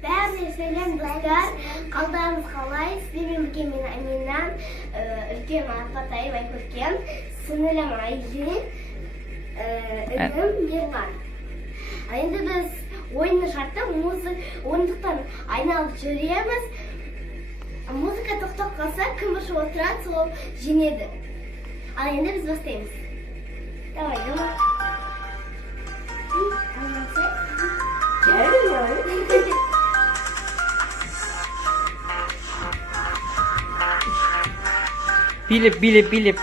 Бәріне сәлем достар. Қалдарыңыз қалай? Сіздермен бірге мен Аминан, үлкен Апатай Байкөркем, сіңілім Айлин, інім Мирлан. Енді біз ойынны шарттық, ойындықтан айналып жүреміз. Музыка тоқтап қалса, кім ұшып отырады, сол жеңеді. Ал енді біз бастаймыз. Давай, давай. Билеп, билеп, билеп.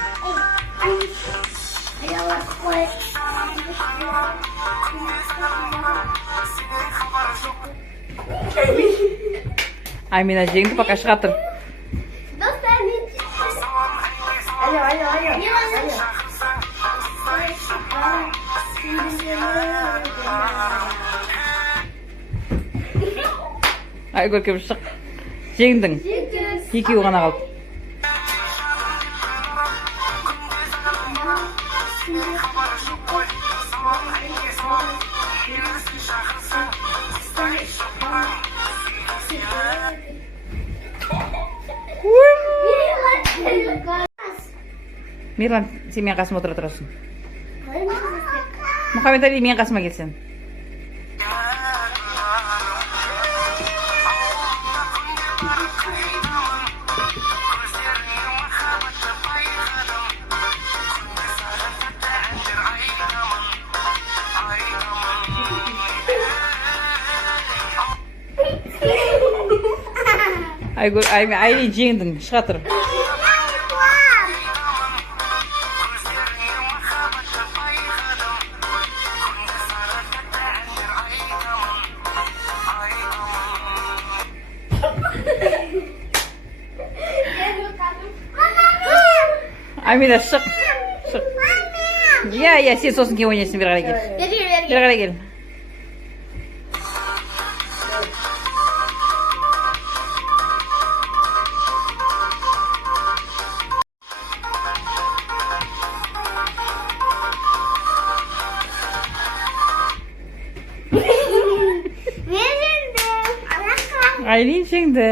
Амина жеңді, пока шыға тұр. Достар, мен... Ай, көркем шық. Жеңдің. Екеуі ғана қалды. Мирлан, сен мен қасыма отыра тұрасың. Мұхаммед Али, мен қасыма келсен. Айлин жеңдің, шыға тұр. Амина, шық. Иә, сен сосын кейін ойнайсың, бері қарай кел. Бері қарай кел. Айлин жеңді.